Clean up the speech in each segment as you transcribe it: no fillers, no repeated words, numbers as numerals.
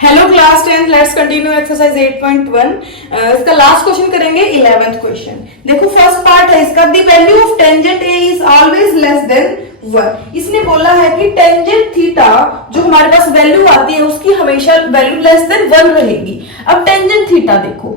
Hello class 10, let's continue exercise 8.1। इसका last question करेंगे 11th question. देखो फर्स्ट पार्ट है इसका, the value of tangent A is always less than 1। इसने बोला है कि टेंजेंट थीटा जो हमारे पास वैल्यू आती है उसकी हमेशा वैल्यू लेस देन 1 रहेगी। अब टेंजेंट थीटा देखो,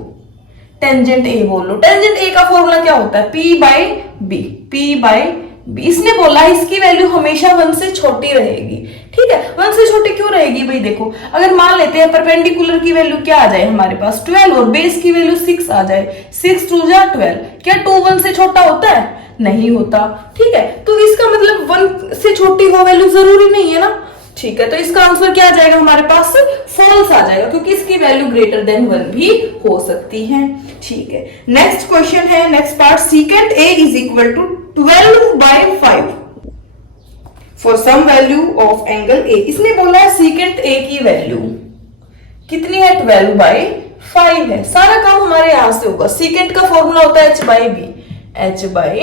टेंजेंट ए बोल लो, टेंजेंट ए का फॉर्मूला क्या होता है, P by B, P by B. इसने बोला इसकी वैल्यू हमेशा 1 से छोटी रहेगी। ठीक है, 1 से छोटी क्यों रहेगी भाई? देखो अगर मान लेते हैं परपेंडिकुलर की वैल्यू क्या आ जाए हमारे पास 12 और बेस की वैल्यू 6 आ जाए, 6 2 जा 12, क्या 2 1 से छोटा होता है? नहीं होता। ठीक है, तो इसका मतलब 1 से छोटी हो वैल्यू जरूरी नहीं है ना। ठीक है, तो इसका आंसर क्या आ जाएगा हमारे पास? फॉल्स आ जाएगा, क्योंकि इसकी वैल्यू ग्रेटर देन 1 भी हो सकती है। ठीक है, नेक्स्ट क्वेश्चन है, next part, secant A is equal to 12 by 5 for some value of angle A. इसने बोला है सीकेंट ए की वैल्यू कितनी है, 12 बाई 5 है। सारा काम हमारे यहां से होगा। सीकेंट का फॉर्मूला होता है h by B, h by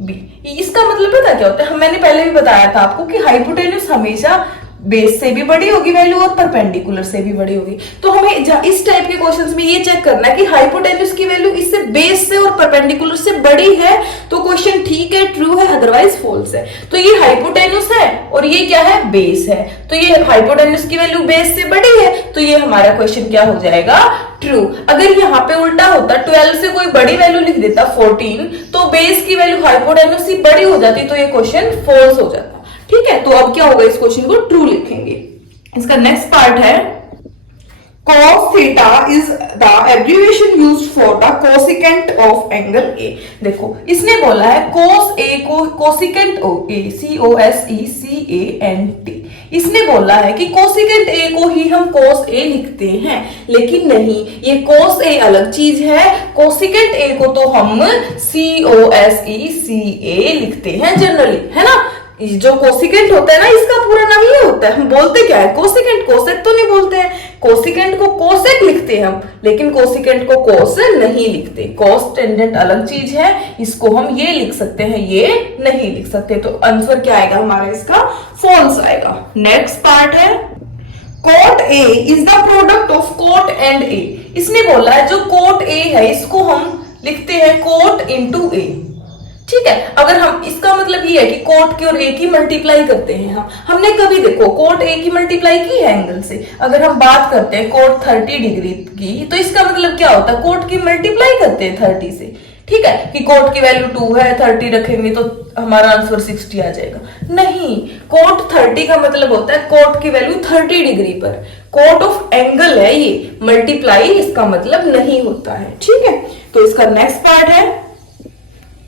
B. इसका मतलब पता क्या होता है, मैंने पहले भी बताया था आपको कि हाइपोटेन्यूज हमेशा बेस से भी बड़ी होगी वैल्यू और परपेंडिकुलर से भी बड़ी होगी। तो हमें इस टाइप के क्वेश्चंस में ये चेक करना है कि हाइपोटेन्यूज की वैल्यू इससे बेस से और परपेंडिकुलर से बड़ी है तो क्वेश्चन ठीक है, ट्रू है, अदरवाइज फॉल्स है। तो ये हाइपोटेन्यूज है और ये क्या है, बेस है। तो ये हाइपोटेन्यूज की वैल्यू बेस से बड़ी है तो ये हमारा क्वेश्चन क्या हो जाएगा, ट्रू। अगर यहाँ पे उल्टा होता, 12 से कोई बड़ी वैल्यू लिख देता 14, तो बेस की वैल्यू हाइपोटेन्यूज से बड़ी हो जाती, तो ये क्वेश्चन फॉल्स हो जाता। ठीक है, तो अब क्या होगा, इस क्वेश्चन को ट्रू लिखेंगे। इसका नेक्स्ट पार्ट है, cos theta is the abbreviation used for the cosecant of angle ए। देखो इसने बोला है cos ए को कोसिकेंट ए, COSECANT। इसने बोला है कि कोसिकेंट ए को ही हम cos ए लिखते हैं, लेकिन नहीं, ये cos ए अलग चीज है। कोसिकेंट ए को तो हम COSECA लिखते हैं जनरली, है ना। जो कोसिकेंट होता है ना, इसका पूरा नाम ये होता है, हम बोलते क्या है, कोसिकेंट। कोसेक तो नहीं बोलते हैं, कोसिकेंट को कोसेक लिखते हैं हम, लेकिन कोसिकेंट को कोस नहीं लिखते। कोस टेंजेंट अलग चीज है, इसको हम ये लिख सकते हैं, ये नहीं लिख सकते। तो आंसर क्या आएगा हमारा, इसका फॉल्स आएगा। नेक्स्ट पार्ट है, quote A is the product of quote and A. इसने बोला है जो कोट ए है इसको हम लिखते हैं कोट इंटू ए। ठीक है, अगर हम, इसका मतलब ये है कि कोट की और ए की मल्टीप्लाई करते हैं हमने कभी देखो कोट ए की मल्टीप्लाई की है एंगल से। अगर हम बात करते हैं कोट 30 डिग्री की, तो इसका मतलब क्या होता है, कोट की मल्टीप्लाई करते हैं 30 से। ठीक है, कि कोट की वैल्यू 2 है, 30 रखेंगे तो हमारा आंसर 60 आ जाएगा। नहीं, कोट 30 का मतलब होता है कोट की वैल्यू 30 डिग्री पर। कोट ऑफ एंगल है ये, मल्टीप्लाई इसका मतलब नहीं होता है। ठीक है, तो इसका नेक्स्ट पार्ट है,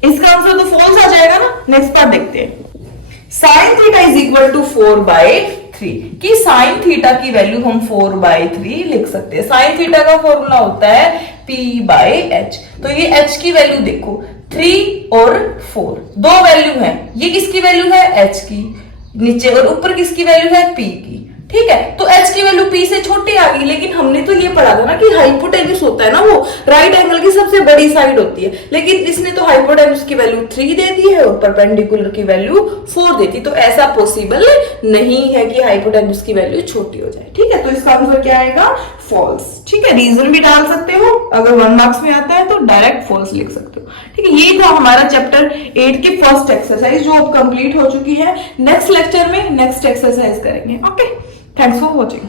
इसका आंसर तो फॉल्स आ जाएगा ना। नेक्स्ट पार्ट देखते हैं, sine theta is equal to 4/3 कि साइन थीटा की वैल्यू हम 4/3 लिख सकते हैं। साइन थीटा का फॉर्मूला होता है P/H। तो ये H की वैल्यू देखो 3 और 4, दो वैल्यू है। ये किसकी वैल्यू है, H की, नीचे और ऊपर किसकी वैल्यू है, P की। ठीक है, तो H की वैल्यू P से छोटी आ गई, लेकिन हमने तो ये पढ़ा था ना कि हाइपोटेन्यूज होता है ना, वो राइट एंगल की सबसे बड़ी साइड होती है, लेकिन इसने तो हाइपोटेन्यूज की वैल्यू 3 दे दी है और परपेंडिकुलर की वैल्यू 4 देती, तो ऐसा पॉसिबल नहीं है कि हाइपोटेन्यूज की वैल्यू छोटी हो जाए। ठीक है, तो इसका आंसर क्या आएगा, फॉल्स। ठीक है, रीजन भी डाल सकते हो, अगर 1 मार्क्स में आता है तो डायरेक्ट फॉल्स लिख सकते हो। ठीक है, ये था हमारा चैप्टर 8 की फर्स्ट एक्सरसाइज जो अब कंप्लीट हो चुकी है। नेक्स्ट लेक्चर में नेक्स्ट एक्सरसाइज करेंगे। Okay, thanks for watching.